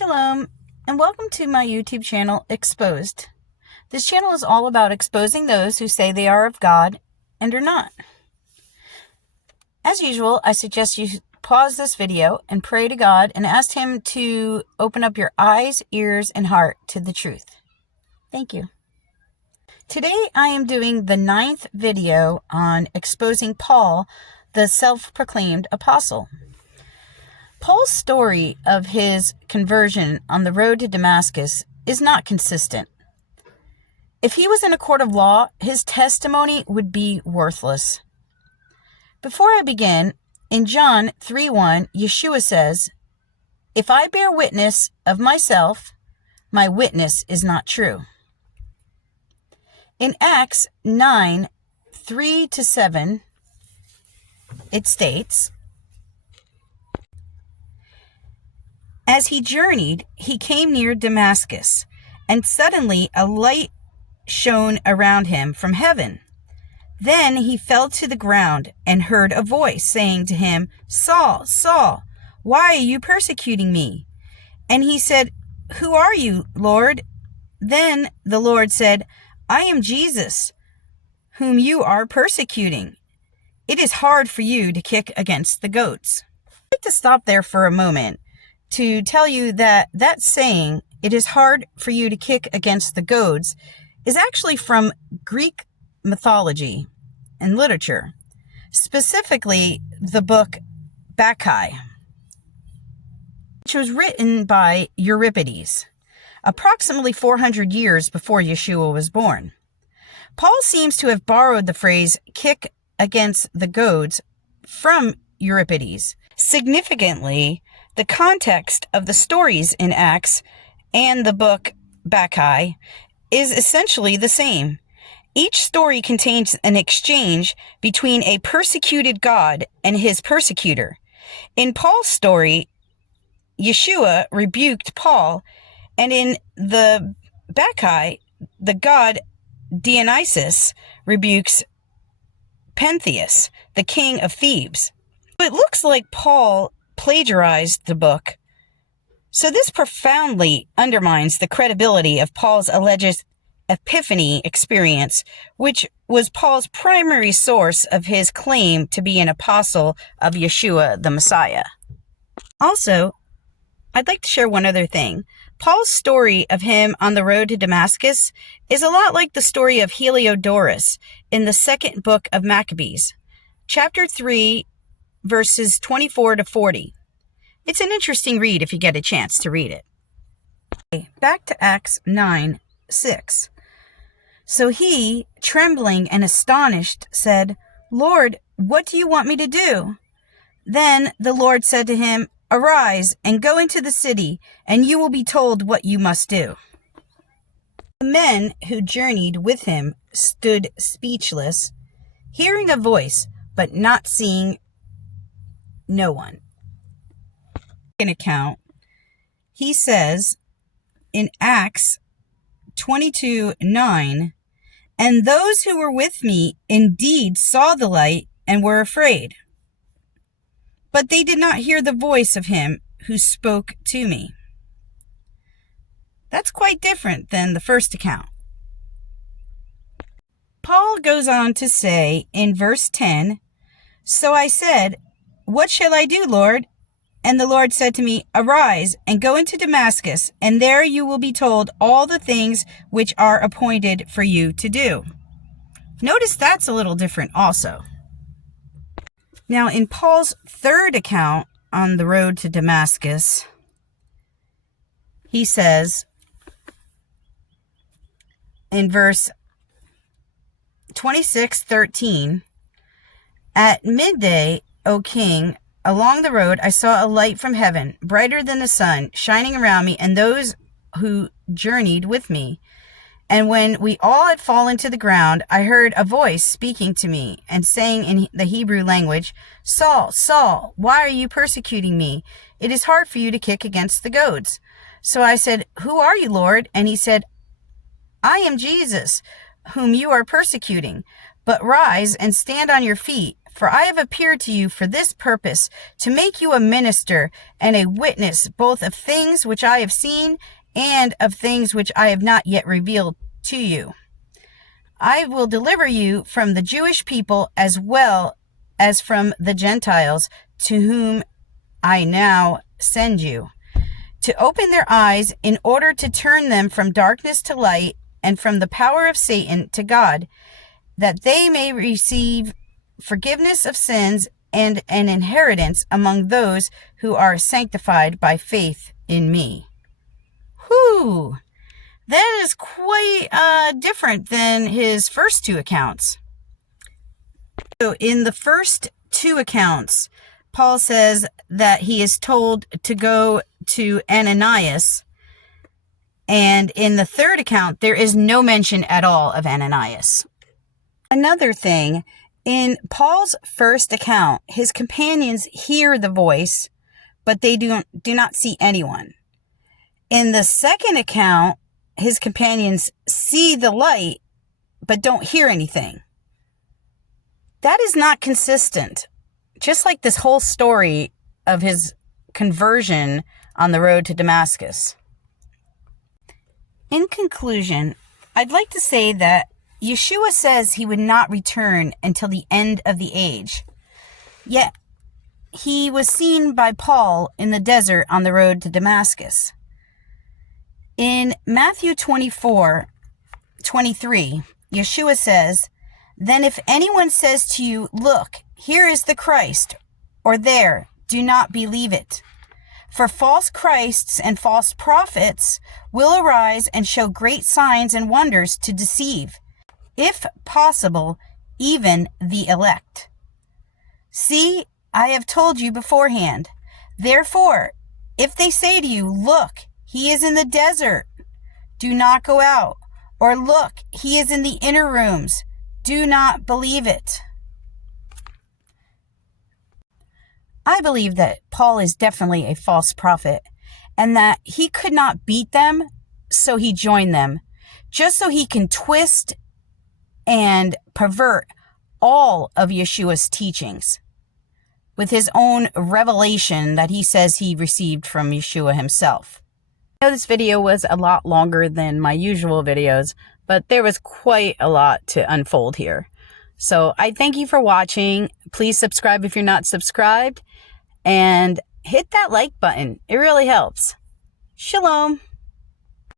Shalom, and welcome to my YouTube channel, Exposed. This channel is all about exposing those who say they are of God and are not. As usual, I suggest you pause this video and pray to God and ask Him to open up your eyes, ears, and heart to the truth. Thank you. Today I am doing the 9th video on exposing Paul, the self-proclaimed apostle. Paul's story of his conversion on the road to Damascus is not consistent. If he was in a court of law, his testimony would be worthless. Before I begin, in John 3:1, Yeshua says, "If I bear witness of myself, my witness is not true." In Acts 9:3-7, it states, "As he journeyed, he came near Damascus, and suddenly a light shone around him from heaven. Then he fell to the ground and heard a voice saying to him, 'Saul, Saul, why are you persecuting me?' And he said, 'Who are you, Lord?' Then the Lord said, 'I am Jesus, whom you are persecuting. It is hard for you to kick against the goats.'" I'd like to stop there for a moment to tell you that saying, "it is hard for you to kick against the goads," is actually from Greek mythology and literature, specifically the book Bacchae, which was written by Euripides, approximately 400 years before Yeshua was born. Paul seems to have borrowed the phrase "kick against the goads" from Euripides. Significantly, the context of the stories in Acts and the book Bacchae is essentially the same. Each story contains an exchange between a persecuted God and his persecutor. In Paul's story, Yeshua rebuked Paul, and in the Bacchae, the god Dionysus rebukes Pentheus, the king of Thebes. It looks like Paul plagiarized the book, so this profoundly undermines the credibility of Paul's alleged epiphany experience, which was Paul's primary source of his claim to be an apostle of Yeshua the Messiah. Also, I'd like to share one other thing. Paul's story of him on the road to Damascus is a lot like the story of Heliodorus in the second book of Maccabees, chapter 3, verses 24-40. It's an interesting read if you get a chance to read it. Okay, back to Acts 9:6. "So he, trembling and astonished, said, 'Lord, what do you want me to do?' Then the Lord said to him, 'Arise and go into the city, and you will be told what you must do.'" The men who journeyed with him stood speechless, hearing a voice, but not seeing no one. An account, he says in Acts 22:9, "And those who were with me indeed saw the light and were afraid, but they did not hear the voice of him who spoke to me." That's quite different than the first account. Paul goes on to say in verse 10, "So I said, 'What shall I do, Lord?' And the Lord said to me, 'Arise and go into Damascus, and there you will be told all the things which are appointed for you to do.'" Notice that's a little different also. Now, in Paul's third account on the road to Damascus, he says in verse 26:13, "At midday, O king, along the road I saw a light from heaven, brighter than the sun, shining around me and those who journeyed with me. And when we all had fallen to the ground, I heard a voice speaking to me and saying in the Hebrew language, 'Saul, Saul, why are you persecuting me? It is hard for you to kick against the goads.' So I said, 'Who are you, Lord?' And he said, 'I am Jesus, whom you are persecuting. But rise and stand on your feet, For I have appeared to you for this purpose, to make you a minister and a witness both of things which I have seen and of things which I have not yet revealed to you. I will deliver you from the Jewish people as well as from the Gentiles, to whom I now send you, to open their eyes in order to turn them from darkness to light and from the power of Satan to God, that they may receive forgiveness of sins and an inheritance among those who are sanctified by faith in me. Whew! That is quite different than his first two accounts. So in the first two accounts, Paul says that he is told to go to Ananias, and in the third account, there is no mention at all of Ananias. Another thing, in Paul's first account, his companions hear the voice, but they do not see anyone. In the second account, his companions see the light, but don't hear anything. That is not consistent. Just like this whole story of his conversion on the road to Damascus. In conclusion, I'd like to say that Yeshua says he would not return until the end of the age. Yet, he was seen by Paul in the desert on the road to Damascus. In Matthew 24:23, Yeshua says, "Then if anyone says to you, 'Look, here is the Christ,' or 'there,' do not believe it. For false Christs and false prophets will arise and show great signs and wonders to deceive, if possible, even the elect. See, I have told you beforehand. Therefore, if they say to you, 'Look, he is in the desert,' do not go out. Or 'Look, he is in the inner rooms,' do not believe it." I believe that Paul is definitely a false prophet, and that he could not beat them, so he joined them, just so he can twist and pervert all of Yeshua's teachings with his own revelation that he says he received from Yeshua himself. I know this video was a lot longer than my usual videos, but there was quite a lot to unfold here. So I thank you for watching. Please subscribe if you're not subscribed, and hit that like button. It really helps. Shalom.